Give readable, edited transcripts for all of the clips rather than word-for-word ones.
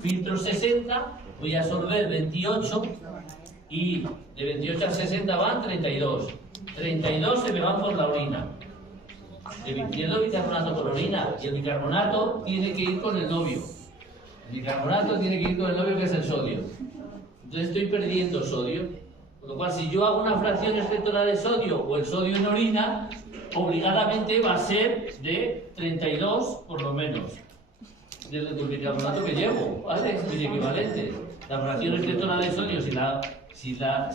filtro 60, voy a absorber 28 y de 28 a 60 van 32. 32 se me van por la orina. Pierdo bicarbonato por orina y el bicarbonato tiene que ir con el novio. El bicarbonato tiene que ir con el novio, que es el sodio. Entonces estoy perdiendo sodio. Con lo cual, si yo hago una fracción exceptora de sodio o el sodio en orina, obligadamente va a ser de 32 por lo menos. Del bicarbonato que llevo, ¿vale? Es el equivalente. La fracción exceptora de sodio, si la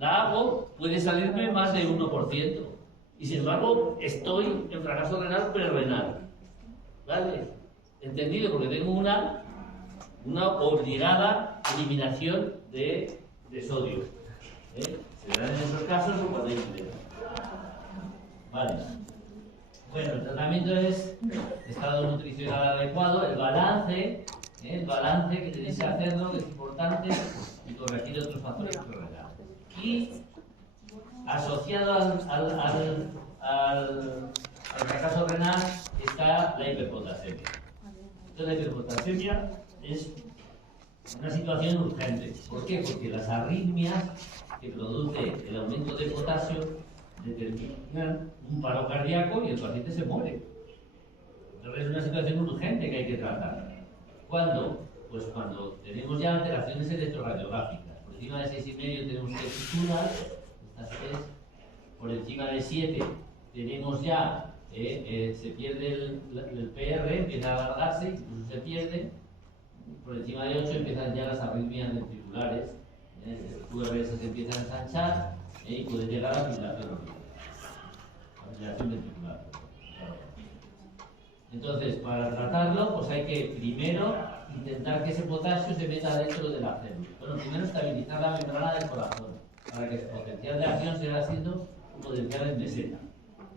hago, puede salirme más de 1%. Y sin embargo, estoy en fracaso renal prerrenal. ¿Vale? ¿Entendido? Porque tengo una obligada eliminación de sodio. Se dan en esos casos o cuando hay problema. Vale. Bueno, el tratamiento es estado nutricional adecuado, el balance que tenéis que hacerlo, que es importante, y corregir otros factores prerrenales. Y asociado al fracaso renal está la hiperpotasemia. Entonces, la hiperpotasemia es una situación urgente. ¿Por qué? Porque las arritmias que produce el aumento de potasio determinan un paro cardíaco y el paciente se muere. Entonces, es una situación urgente que hay que tratar. ¿Cuándo? Pues cuando tenemos ya alteraciones electroradiográficas. Por encima de 6,5 tenemos texturas, estas 3. Por encima de 7 tenemos ya, se pierde el PR, empieza a alargarse, incluso se pierde. Por encima de 8 empiezan ya las arritmias ventriculares. Las QRS se empiezan a ensanchar y puede llegar a fibrilación auricular. Fibrilación ventricular. Entonces, para tratarlo, pues hay que primero intentar que ese potasio se meta dentro de la célula. Bueno, primero estabilizar la membrana del corazón, para que el potencial de acción siga siendo un potencial en meseta,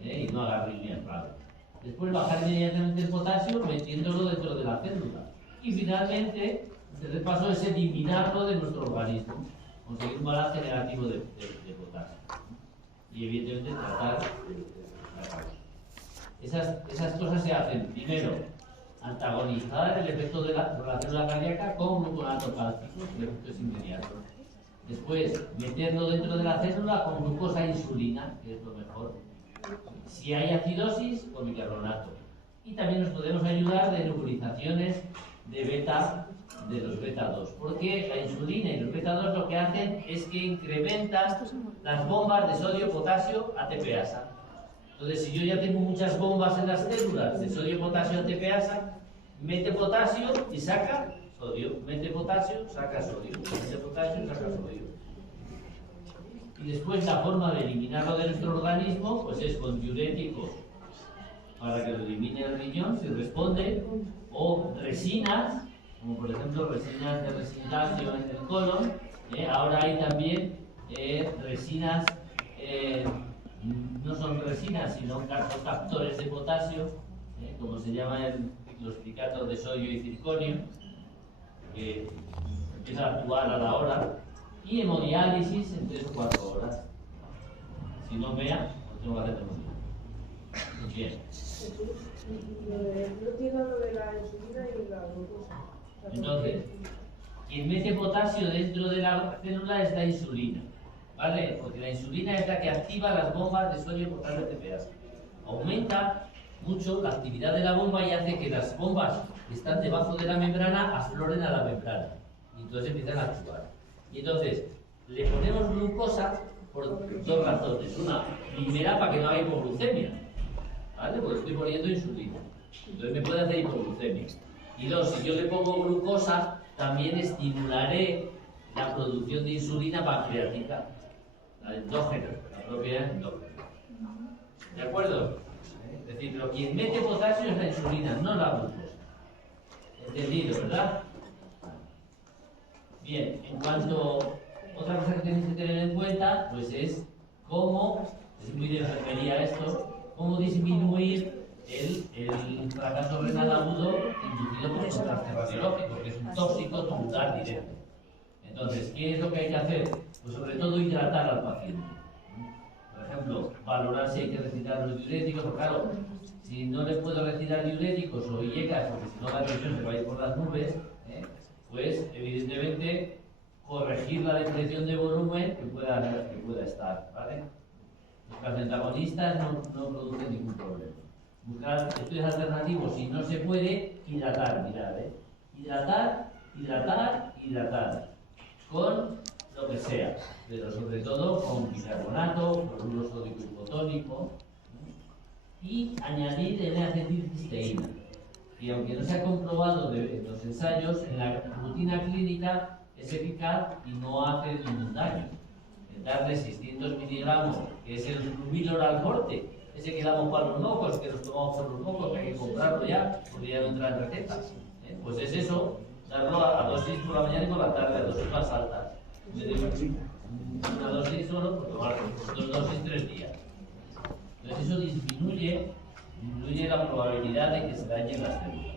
y no haga arritmias raras. Después bajar inmediatamente el potasio metiéndolo dentro de la célula. Y finalmente, el tercer paso es eliminarlo de nuestro organismo, conseguir un balance negativo de potasio. Y evidentemente tratar la causa. Esas cosas se hacen primero antagonizar el efecto de la célula cardíaca con gluconato cálcico, el efecto es inmediato. Después, meterlo dentro de la célula con glucosa e insulina, que es lo mejor. Si hay acidosis, con bicarbonato. Y también nos podemos ayudar de nebulizaciones de los beta 2, porque la insulina y los beta 2 lo que hacen es que incrementan las bombas de sodio, potasio, ATPasa. Entonces, si yo ya tengo muchas bombas en las células de sodio, potasio, ATPasa, mete potasio y saca sodio, mete potasio, saca sodio, mete potasio, saca sodio. Y después la forma de eliminarlo de nuestro organismo pues es con diuréticos para que lo elimine el riñón si responde, o resinas, como por ejemplo resinas de resindacio en el colon. Ahora hay también resinas, no son resinas sino cartocaptores de potasio, como se llaman los picatos de sodio y circonio, que empieza a actuar a la hora, y hemodiálisis en 3 o 4 horas. Si no vea, no tengo que hacer hemodiálisis. Bien. No entiendo lo de la insulina y la glucosa. Entonces, quien mete potasio dentro de la célula es la insulina, ¿vale? Porque la insulina es la que activa las bombas de sodio, potasio, ATPasa. Aumenta mucho la actividad de la bomba y hace que las bombas que están debajo de la membrana afloren a la membrana. Y entonces empiezan a actuar. Y entonces, le ponemos glucosa por 2 razones. Una, primera, para que no haga hipoglucemia, ¿vale? Porque estoy poniendo insulina. Entonces me puede hacer hipoglucemia. Y 2, si yo le pongo glucosa, también estimularé la producción de insulina pancreática, la endógena, la propia endógena. ¿De acuerdo? Es decir, pero quien mete potasio es la insulina, no la glucosa. ¿Entendido, verdad? Bien, en cuanto otra cosa que tenéis que tener en cuenta, pues es cómo, es muy de enfermería esto, cómo disminuir el fracaso renal agudo inducido por contraste radiológico, que es un tóxico tubular directo. Entonces, ¿qué es lo que hay que hacer? Pues sobre todo hidratar al paciente. Por ejemplo, valorar si hay que recitar los diuréticos, porque claro, si no le puedo retirar diuréticos o IECAS, porque si no la presión se va a ir por las nubes, pues evidentemente corregir la depresión de volumen que pueda estar, ¿vale? Los antagonistas no producen ningún problema. Buscar estudios alternativos, si no se puede, hidratar, mirad, hidratar, con lo que sea, pero sobre todo con bicarbonato, cloruro sódico hipotónico, y añadir N-acetilcisteína, y aunque no se ha comprobado en los ensayos, en la rutina clínica es eficaz y no hace ningún daño. El darle 600 miligramos, que es el Fluvilor al corte, ese que damos para los mocos, que nos tomamos por los mocos, que hay que comprarlo ya, porque ya no entra en recetas. Pues es eso, darlo a dosis por la mañana y por la tarde, a dosis más altas. Una dosis solo, por tomar 2 dosis 3 días. Entonces eso disminuye la probabilidad de que se dañen las células.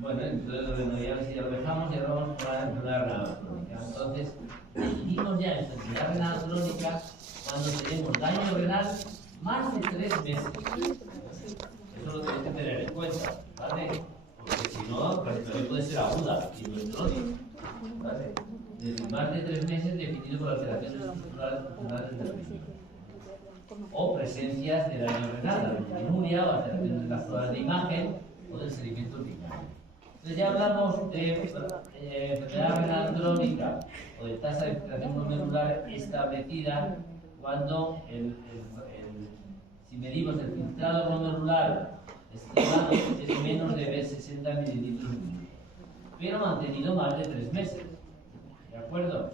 ¿Vale? Bueno, entonces ya si lo dejamos y ahora vamos a la enfermedad renal crónica. Entonces, definimos ya enfermedad renal crónica cuando tenemos daño renal más de 3 meses. Eso lo tenéis que tener en cuenta, ¿vale? Porque si no, casi también puede ser aguda y no es crónica, ¿vale? Desde más de 3 meses definido por alteraciones estructurales del riñón o presencias de daño renal, la albuminuria o alteraciones de las pruebas de imagen o del sedimento urinario. Entonces ya hablamos de enfermedad renal crónica o de tasa de filtración glomerular establecida cuando si medimos el filtrado glomerular estimado es menos de 60 mililitros minuto, pero mantenido más de 3 meses. ¿De acuerdo?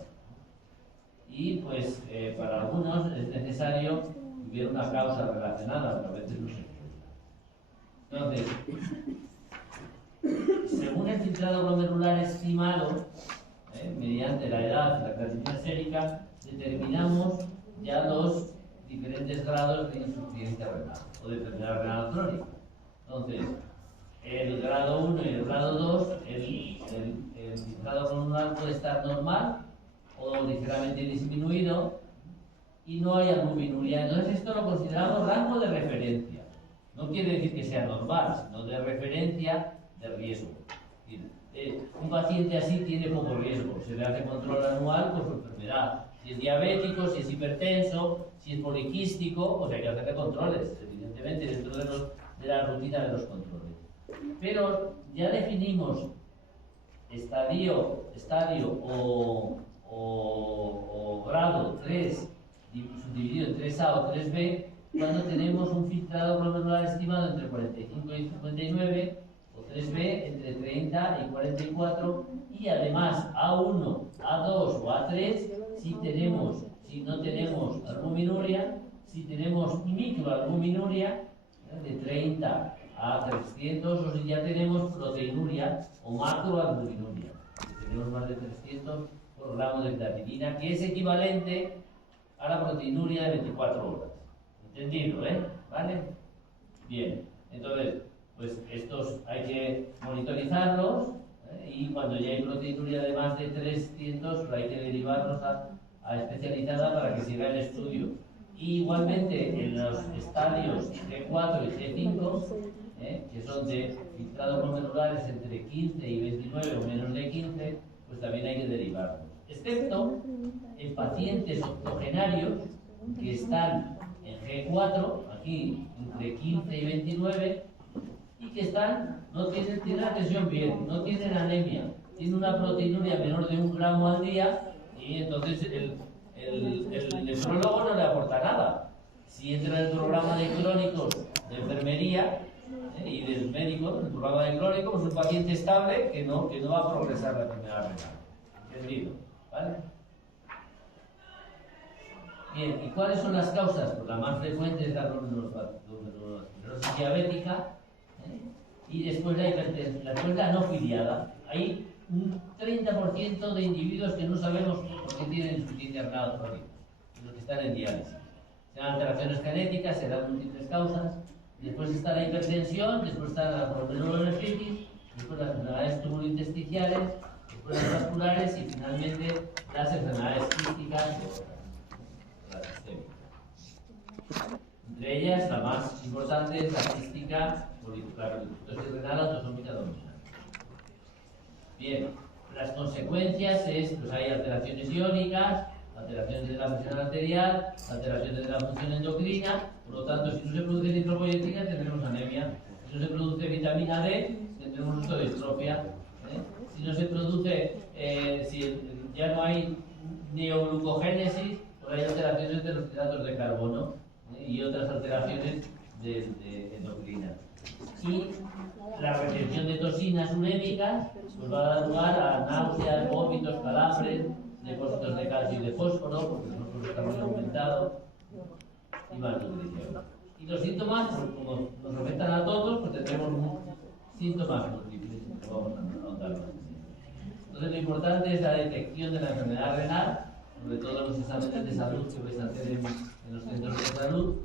Y pues para algunos es necesario que hubiera una causa relacionada, pero a veces no se puede. Entonces, según el filtrado glomerular estimado, mediante la edad y la creatinina sérica, determinamos ya los diferentes grados de insuficiencia renal o de enfermedad renal crónica. Entonces, el grado 1 y el grado 2, el filtrado glomerular puede estar normal o ligeramente disminuido y no hay albuminuria. Entonces, esto lo consideramos rango de referencia. No quiere decir que sea normal, sino de referencia de riesgo. Un paciente así tiene poco riesgo, se le hace control anual por su enfermedad. Si es diabético, si es hipertenso, si es poliquístico, pues hay que hacerle controles, evidentemente, dentro de la rutina de los controles. Pero ya definimos estadio o grado 3, subdividido en 3A o 3B, cuando tenemos un filtrado glomerular estimado entre 45 y 59, o 3B entre 30 y 44, y además A1, A2 o A3 si no tenemos albuminuria, si tenemos microalbuminuria de 30 a 300, o si ya tenemos proteinuria o macroalbuminuria, si tenemos más de 300 por gramos de creatinina, que es equivalente a la proteinuria de 24 horas. ¿Entendido, ¿Vale? Bien, entonces, pues estos hay que monitorizarlos, y cuando ya hay proteinuria de más de 300, pues hay que derivarlos a especializada para que siga el estudio. Y igualmente en los estadios G4 y G5, que son de filtrados glomerulares entre 15 y 29 o menos de 15, pues también hay que derivarlos. Excepto en pacientes octogenarios que están en G4, aquí entre 15 y 29, y que tienen la tensión bien, no tienen anemia, tienen una proteinuria menor de 1 gramo al día, y entonces el nefrólogo no le aporta nada. Si entra en el programa de crónicos de enfermería y del médico, en el programa de crónicos, pues un paciente estable que no va a progresar la enfermedad renal. ¿Entendido? ¿Vale? Bien, ¿y cuáles son las causas? Pues la más frecuente es la glomerulosclerosis diabética, y después la no filiada. Hay un 30% de individuos que no sabemos por qué tienen insuficiencia renal crónica, los que están en diálisis. Serán alteraciones genéticas, serán múltiples causas. Después está la hipertensión, después está la glomerulonefritis, después las enfermedades tubulointestinales, después las vasculares y finalmente las enfermedades quísticas, las sistémicas. Entre ellas, la más importante es la quística politosis renal, autosómica dominante. Bien, las consecuencias es, pues hay alteraciones iónicas, alteraciones de la presión arterial, alteraciones de la función endocrina. Por lo tanto, si no se produce eritropoyetina, tendremos anemia. Si no se produce vitamina D, tendremos osteodistrofia. Si no se produce, si ya no hay neoglucogénesis, pues hay alteraciones de los hidratos de carbono y otras alteraciones de endocrina. Y la retención de toxinas urémicas pues va a dar lugar a náuseas, vómitos, calambres, depósitos de calcio y de fósforo, porque el fósforo está muy aumentado, y malnutrición. Y los síntomas, pues, como nos afectan a todos, pues tendremos síntomas múltiples, que vamos a notar más. Entonces lo importante es la detección de la enfermedad renal, sobre todo en los exámenes de salud que vais a hacer en los centros de salud.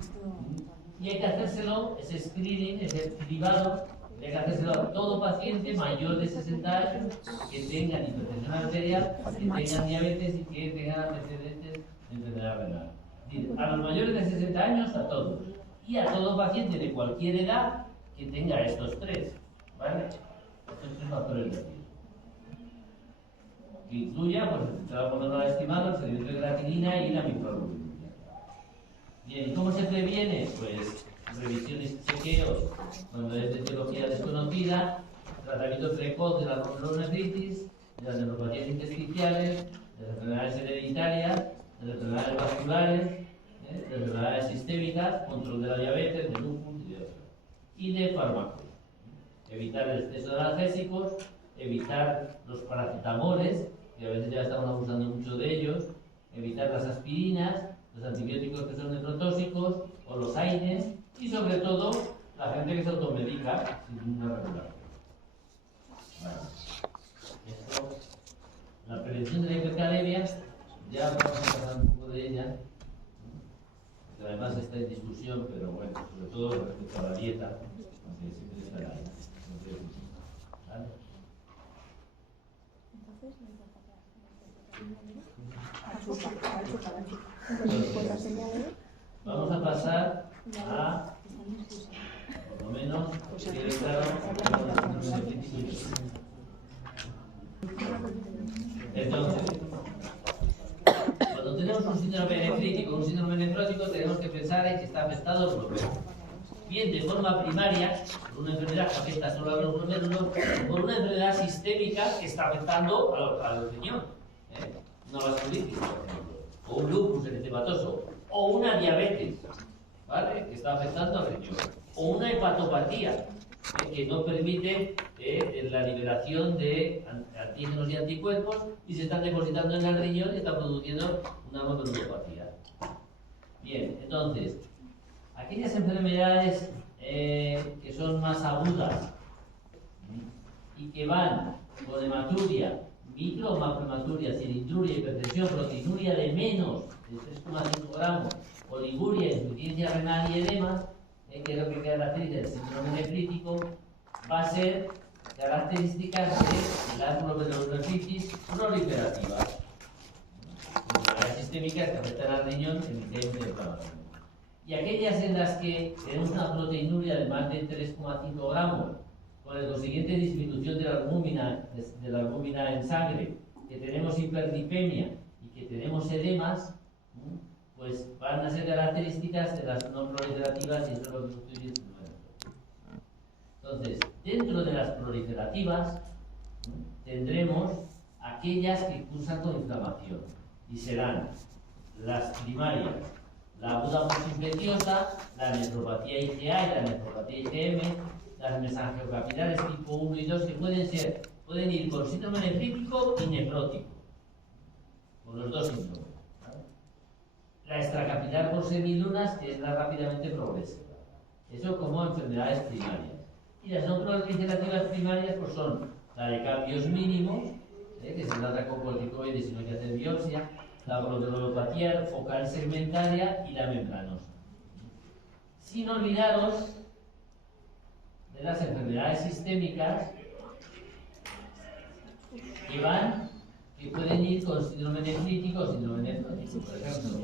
Y hay que hacérselo, ese screening, ese cribado, hay que hacérselo a todo paciente mayor de 60 años que tengan hipertensión arterial, que tengan diabetes y que tengan antecedentes de enfermedad renal. Es decir, a los mayores de 60 años, a todos. Y a todo paciente de cualquier edad que tenga estos tres. ¿Vale? Estos tres factores de riesgo. Que incluya, pues, el trabajo normal estimado, el sedimento de creatinina y la microalbuminuria. Bien, ¿y cómo se previene? Pues revisiones y chequeos cuando es de etiología desconocida, tratamiento precoz de la glomerulonefritis, de las neuropatías intersticiales, de las enfermedades hereditarias, de las enfermedades vasculares, de las enfermedades sistémicas, control de la diabetes, de lupus y de otras. Y de fármacos. Evitar el exceso de analgésicos, evitar los paracetamoles, que a veces ya estamos abusando mucho de ellos, evitar las aspirinas, los antibióticos que son nefrotóxicos, o los AINES, y sobre todo la gente que se automedica sin ninguna regulación. Bueno, esto, la prevención de la hipercalemia, ya vamos a pasar un poco de ella, que además está en discusión, pero bueno, sobre todo respecto a la dieta, aunque siempre está ahí. ¿Vale? Entonces, vamos a pasar a, por lo menos, que quede claro, entonces, cuando tenemos un síndrome nefrítico, un síndrome nefrótico, tenemos que pensar en que está afectado el glomérulo. Bien de forma primaria, por una enfermedad que afecta solo a los glomérulos, o por una enfermedad sistémica que está afectando al riñón. Una vasculitis, por ejemplo, o un lupus eritematoso, o una diabetes, ¿vale? Que está afectando al riñón, o una hepatopatía, que no permite la liberación de antígenos y anticuerpos y se están depositando en el riñón y está produciendo una glomerulopatía. Bien, entonces, aquellas enfermedades que son más agudas y que van con hematuria, micro o macrohematuria, cilindruria, hipertensión, proteinuria de menos de 3,5 gramos, oliguria, insuficiencia renal y edemas, que es lo que caracteriza el síndrome nefrítico, va a ser características de las glomerulonefritis proliferativas, enfermedades sistémicas que afectan al riñón en el de inflamación. Y aquellas en las que tenemos una proteinuria de más de 3,5 gramos, con la consiguiente disminución de la albúmina en sangre, que tenemos hiperlipemia y que tenemos edemas, pues van a ser características de las no proliferativas y eso es lo que estoy diciendo. Entonces, dentro de las proliferativas tendremos aquellas que cursan con inflamación y serán las primarias, la aguda postinfecciosa, la nefropatía IgA y la nefropatía IgM, las mesangiocapilares tipo 1 y 2 que pueden ir con síndrome nefrítico y nefrótico, con los dos síndromes. ¿Vale? La extracapilar por semilunas, que es la rápidamente progresiva. Eso como enfermedades primarias. Y las no proliferativas primarias pues son la de cambios mínimos, que se trata con corticoides y no hay que hacer biopsia, la glomerulopatía focal segmentaria y la membranosa. Sin olvidaros de las enfermedades sistémicas que pueden ir con síndrome nefrítico o síndrome nefrótico. Por ejemplo,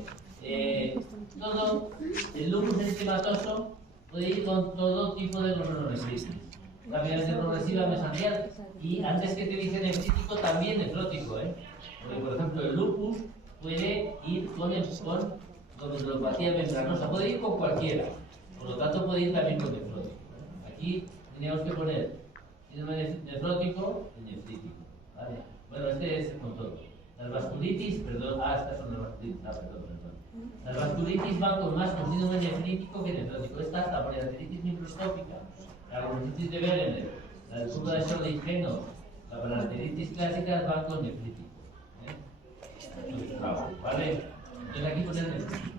todo el lupus eritematoso puede ir con todo tipo de glomerulonefritis. Rápidamente progresiva, mesangial, y antes que te dice nefrítico, también nefrótico, ¿eh? Porque, por ejemplo, el lupus puede ir con glomerulopatía membranosa, puede ir con cualquiera, por lo tanto puede ir también con nefrótico. Aquí teníamos que poner síndrome nefrótico y nefrítico, ¿vale? Bueno, este es con todo. Las vasculitis, perdón, estas son las vasculitis, perdón. Las vasculitis van con síndrome nefrítico que nefrótico. Esta, la poliarteritis microscópica, la bronquitis de Wegener, la del curva de Sjögren-Heno, la poliarteritis clásicas van con nefrítico. ¿Vale? Entonces aquí poner nefrítico.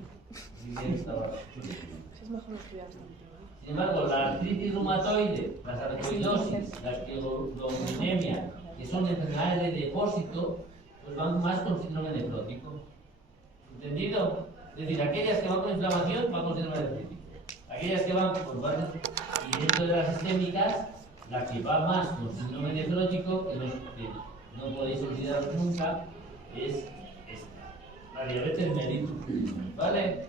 Sin embargo, la artritis reumatoide, la sarcoidosis, la esclerodermia, que son enfermedades de depósito, pues van más con síndrome nefrótico. ¿Entendido? Es decir, aquellas que van con inflamación van con síndrome nefrítico. Aquellas que van por varios, y dentro de las sistémicas, la que va más con síndrome nefrótico, que no podéis olvidar nunca, es esta, la diabetes mellitus. ¿Vale?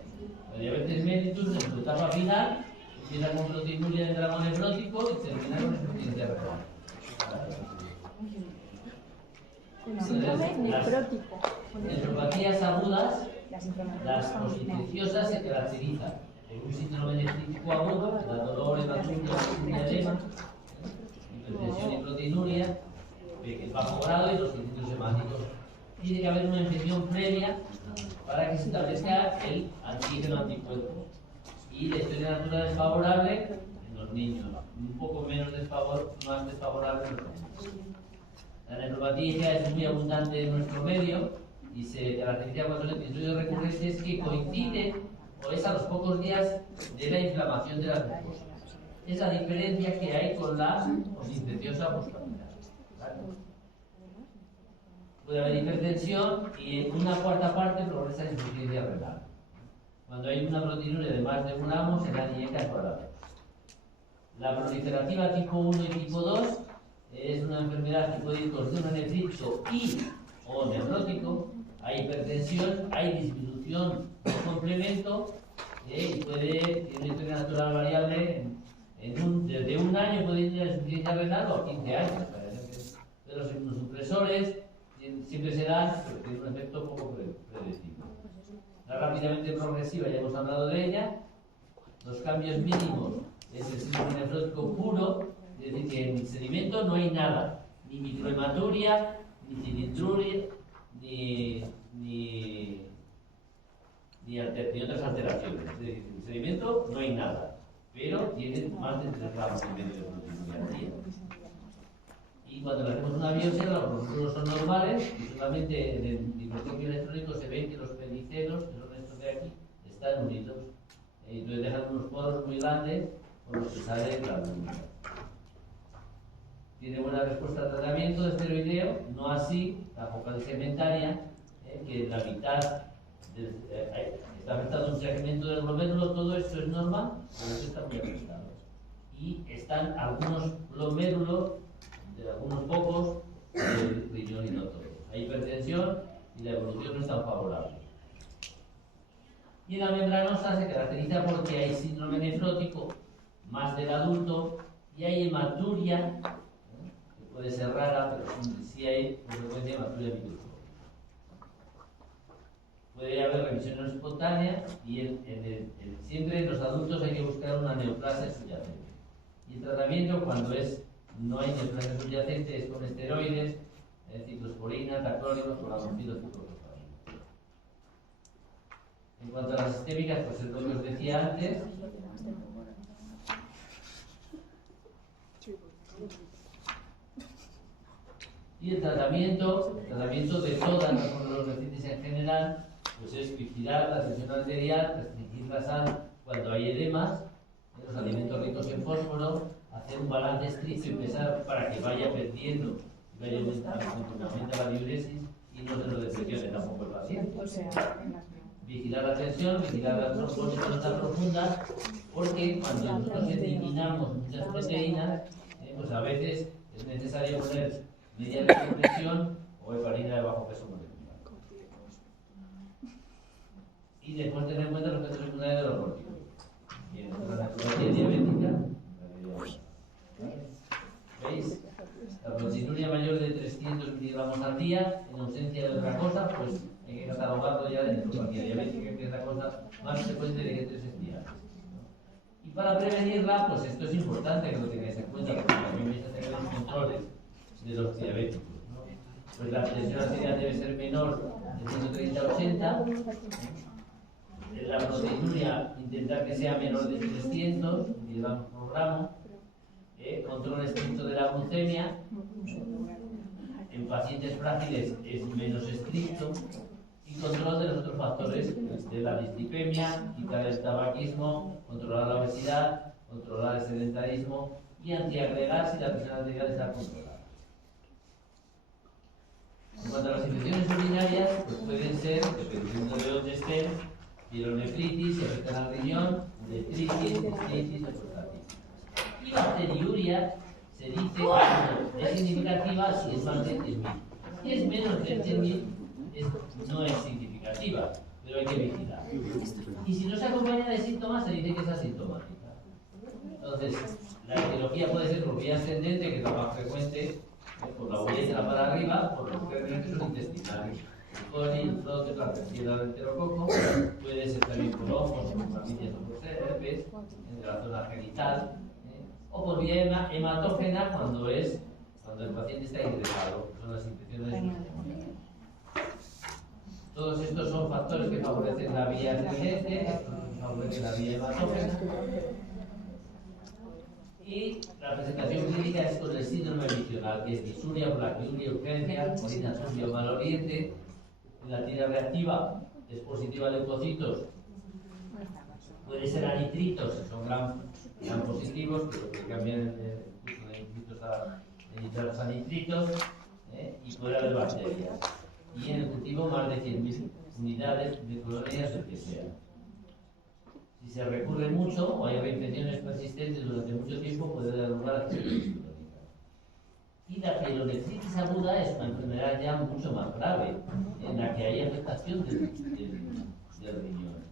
La diabetes mellitus en su etapa final empieza con proteinuria de gramo nefrótico y termina con insuficiencia renal. Síndrome nefrótico. Nefropatías agudas, las postinfecciosas se caracterizan por un síndrome nefrítico agudo, que da dolor, hematúrgica, edema, hipertensión y proteinuria, bajo grado y los cilindros hemáticos. Tiene que haber una infección previa para que se establezca el antígeno anticuerpo. Y la historia natural es favorable en los niños, un poco más desfavorable en los niños. La nefropatía es muy abundante en nuestro medio y se caracteriza cuando el episodio recurrente es que coincide o es a los pocos días de la inflamación de las mucosas. Es la diferencia que hay con la posinfecciosa postcapilar. Puede haber hipertensión y en una cuarta parte progresa en insuficiencia renal. Cuando hay una proteinuria de más de 1 gramo, será dieta cuadrada. La proliferativa tipo 1 y tipo 2 es una enfermedad que puede ir con síndrome nefrítico y o nefrótico. Hay hipertensión, hay disminución del complemento y tiene una historia natural variable. Desde 1 año puede ir a insuficiencia renal o a 15 años. Pero los inmunosupresores siempre se dan, pero tienen un efecto poco predecible. La rápidamente progresiva, ya hemos hablado de ella. Los cambios mínimos es el síndrome nefrótico puro, es decir, que en el sedimento no hay nada, ni microhematuria, ni cilindruria, ni otras alteraciones. Es decir, en el sedimento no hay nada, pero tiene más de 3 gramos y medio de proteinuria al día. Y cuando le hacemos una biopsia, los glóbulos son normales y solamente en el microscopio electrónico se ve que los pedicelos, que son estos de aquí, están unidos. Entonces dejan unos poros muy grandes por los que sale la luna. Tiene buena respuesta al tratamiento de esteroideo, no así la focal segmentaria, que la mitad está afectado un segmento del glomérulo. Todo esto es normal, pero eso está muy afectado. Y están algunos glomérulos, de algunos pocos, del riñón y no todos. Hay hipertensión y la evolución no es tan favorable. Y la membranosa se caracteriza porque hay síndrome nefrótico, más del adulto, y hay hematuria, que puede ser rara, pero sí hay con frecuencia hematuria microscópica. Puede haber revisión no espontánea y siempre en los adultos hay que buscar una neoplasia subyacente. Y el tratamiento, cuando no hay neoplasia subyacente, es con esteroides, ciclosporina, tacrolimus o lamotrigina ciclofosfamida. En cuanto a las sistémicas, pues es lo que os decía antes. Y el tratamiento de todas las glomerulonefritis en general, pues es vigilar la tensión arterial, restringir la sal cuando hay edemas, los alimentos ricos en fósforo, hacer un balance estricto y pesar para que vaya perdiendo y vaya aumentando la diuresis y no se lo depresione tampoco el paciente. Vigilar la tensión, vigilar las trombosis no tan profundas, porque cuando nosotros eliminamos muchas proteínas, pues a veces es necesario poner medias de compresión o heparina de bajo peso molecular. Y después tener en cuenta los efectos secundarios de los corticoides. la nefropatía diabética. ¿Veis? La proteinuria mayor de 300 miligramos al día, en ausencia de otra cosa, pues hay que catalogarlo ya de nefropatía diabética, que es la cosa más frecuente de que 3 días. Y para prevenirla, pues esto es importante que lo tengáis en cuenta, porque también vais a tener los controles de los diabéticos, ¿no? Pues la presión arterial debe ser menor de 130 a 80. La proteinuria, intentar que sea menor de 300 miligramos por gramo. Control estricto de la glucemia. En pacientes frágiles es menos estricto. Y control de los otros factores de la dislipemia, quitar el tabaquismo, controlar la obesidad, controlar el sedentarismo y antiagregar si la presión arterial está controlada. En cuanto a las infecciones urinarias, pues pueden ser, dependiendo de dónde estén, pielonefritis, si afectan al riñón, letritis, cistitis o prostatitis. Y bacteriuria se dice que es significativa si es más de 10.000. Si es menos de 10.000, no es significativa, pero hay que vigilar. Y si no se acompaña de síntomas, se dice que es asintomática. Entonces, la etiología puede ser por vía ascendente, que es la más frecuente, por la uretra para arriba, por los que realmente son intestinales. El coli, el flote, la persona del enterococo, puede ser también por ojos, por familias o por herpes, en la zona genital, o por vía hematógena cuando el paciente está ingresado, son las infecciones. Todos estos son factores que favorecen la vía ascendente, favorecen la vía hematógena. Y la presentación clínica es con el síndrome adicional, que es disuria, plaquiuria, urgencia, orina sucia o mal oriente. La tira reactiva es positiva a leucocitos, puede ser a nitritos, son gram positivos, que cambian de nitritos a nitratos a nitritos, y puede haber bacterias. Y en el cultivo más de 100.000 unidades de colonias del que sea. Si se recurre mucho o hay reinfecciones persistentes durante mucho tiempo, puede dar lugar a cirrosis crónica. Y la pielonefritis aguda es una enfermedad ya mucho más grave, en la que hay afectación del riñón.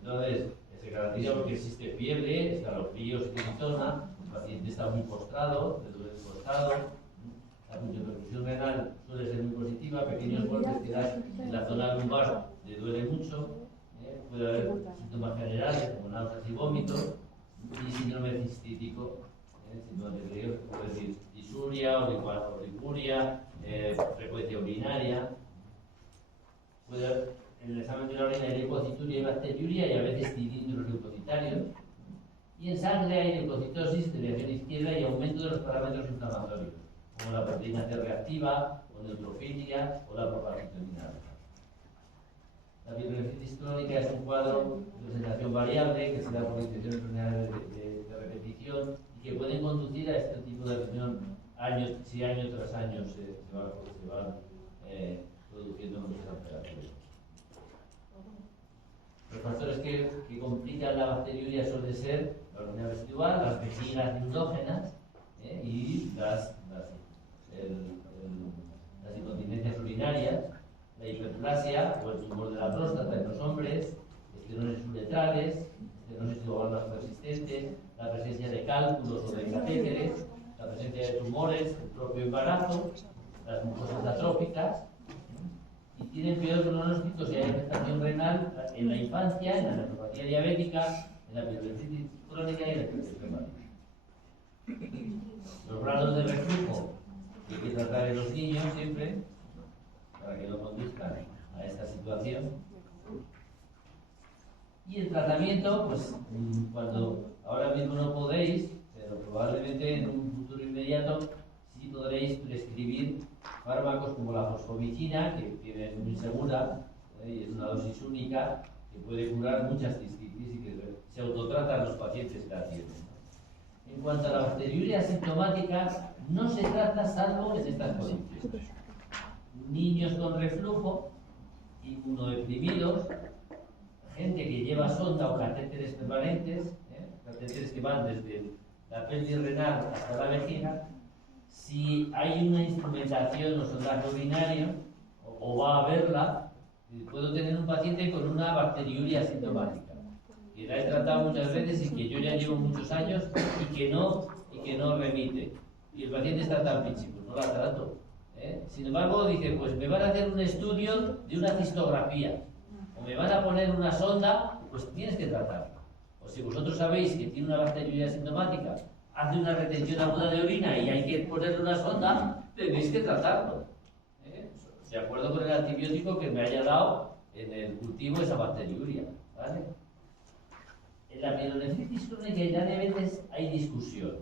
Entonces, se caracteriza porque existe fiebre, escalofríos, eritona, el paciente está muy postrado, le duele el costado. La repercusión renal suele ser muy positiva, pequeños golpes que dan en la zona lumbar le duele mucho, puede haber síntomas generales como náuseas y vómitos, y síndrome cistítico, síndrome anterior, puede decir disuria, oliguria, frecuencia urinaria. Puede haber, en el examen de la orina hay leucocituria y bacteriuria y a veces cilindros leucocitarios. Y en sangre hay leucocitosis, desviación izquierda y aumento de los parámetros inflamatorios, como la proteína C reactiva, o neutrofilia, o la propagina. La pielonefritis crónica es un cuadro de presentación variable que se da por infecciones urinarias de repetición y que pueden conducir a este tipo de lesión si año tras año se van produciendo muchas alteraciones. Los factores que complican la bacteriuria suelen ser la orina residual, las vejigas endógenas y las incontinencias urinarias, la hiperplasia o el tumor de la próstata en los hombres, estenosis uretrales, estenosis globalas persistentes, la presencia de cálculos o de catéteres, la presencia de tumores, el propio embarazo, las mucosas atróficas, y tienen peor pronóstico si hay afectación renal en la infancia, en la nefropatía diabética, en la pielonefritis crónica y en la hipertensión hepática. Los grados de reflujo que hay que tratar en los niños siempre, para que no conduzcan a esta situación. Y el tratamiento, pues cuando ahora mismo no podéis, pero probablemente en un futuro inmediato sí podréis prescribir fármacos como la fosfomicina, que es muy segura y es una dosis única que puede curar muchas cistitis y que se autotratan los pacientes que la tienen. En cuanto a la bacteriuria asintomática, no se trata salvo en estas condiciones. Niños con reflujo, inmunodeprimidos, gente que lleva sonda o catéteres permanentes, catéteres que van desde la pelvis renal hasta la vejiga. Si hay una instrumentación o sondaje urinario, o va a haberla, puedo tener un paciente con una bacteriuria asintomática. que la he tratado muchas veces y que yo ya llevo muchos años y que no remite. Y el paciente está tan pichi, pues no la trato. Sin embargo, dice, pues me van a hacer un estudio de una cistografía o me van a poner una sonda, pues tienes que tratarlo. O si vosotros sabéis que tiene una bacteriuria sintomática, hace una retención aguda de orina y hay que ponerle una sonda, tenéis que tratarlo. De acuerdo con el antibiótico que me haya dado en el cultivo esa bacteriuria. ¿Vale? En la pielonefritis crónica y la diabetes hay discusión,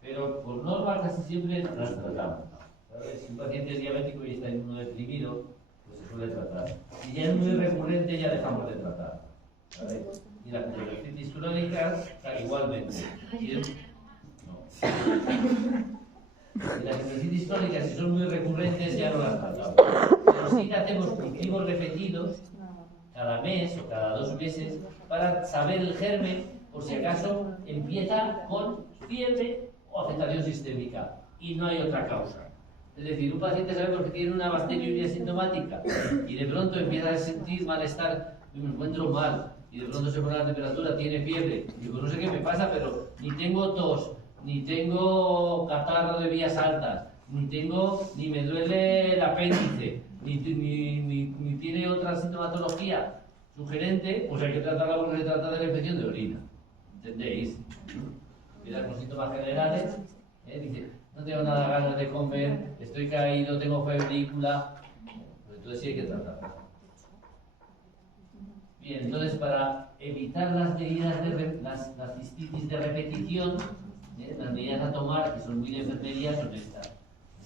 pero por norma casi siempre las tratamos. ¿Sabes? Si un paciente es diabético y está inmunodeprimido, pues se suele tratar. Si ya es muy recurrente, ya dejamos de tratar. ¿Vale? Y la pielonefritis crónica, igualmente. Y las pielonefritis crónicas, si son muy recurrentes, ya no las tratamos. Pero sí que hacemos cultivos repetidos cada mes o cada 2 meses para saber el germen por si acaso empieza con fiebre o afectación sistémica y no hay otra causa. Es decir, un paciente sabemos que tiene una bacteriuria sintomática y de pronto empieza a sentir malestar, me encuentro mal y de pronto se pone la temperatura, tiene fiebre, y digo, no sé qué me pasa, pero ni tengo tos, ni tengo catarro de vías altas, ni me duele el apéndice, ni tiene otra sintomatología sugerente, pues hay que tratarla porque se trata de la infección de orina. ¿Entendéis? Empieza con síntomas generales, dice, no tengo nada ganas de comer, estoy caído, tengo febrícula, pues entonces sí hay que tratarla. Bien, entonces para evitar las medidas las cistitis de repetición, las medidas a tomar, que son muy de enfermería, son estas.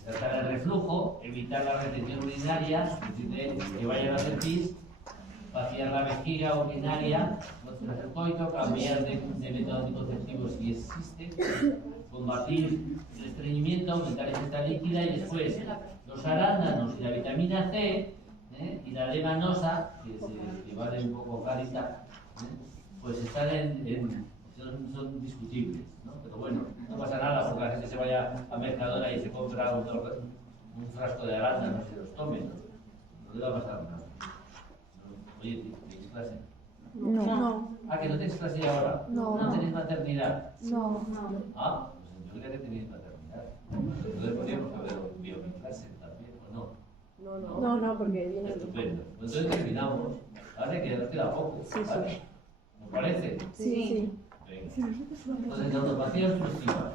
Tratar el reflujo, evitar la retención urinaria, es decir, que vayan a hacer pis, vaciar la vejiga urinaria, no hacer coito, cambiar de método anticonceptivo si existe, combatir el estreñimiento, aumentar la ingesta líquida y después los arándanos y la vitamina C y la levanosa, que vale un poco carita, pues están son discutibles, ¿no? Pero bueno, no pasa nada porque la gente se vaya a Mercadona y se compra un frasco de arándanos y los tome, no le va a pasar nada. Oye, ¿tenéis clase? No. Ah, ¿que no tenéis clase ahora? No. ¿No tenéis maternidad? No. Ah, pues yo creía que tenéis maternidad. Entonces podríamos haber enviado mi clase también, ¿o no? No, porque viene. Estupendo. Pues entonces terminamos, ¿vale? Que nos queda poco, ¿vale? ¿Os parece? Sí. Venga. Entonces, neuropatía obstructiva.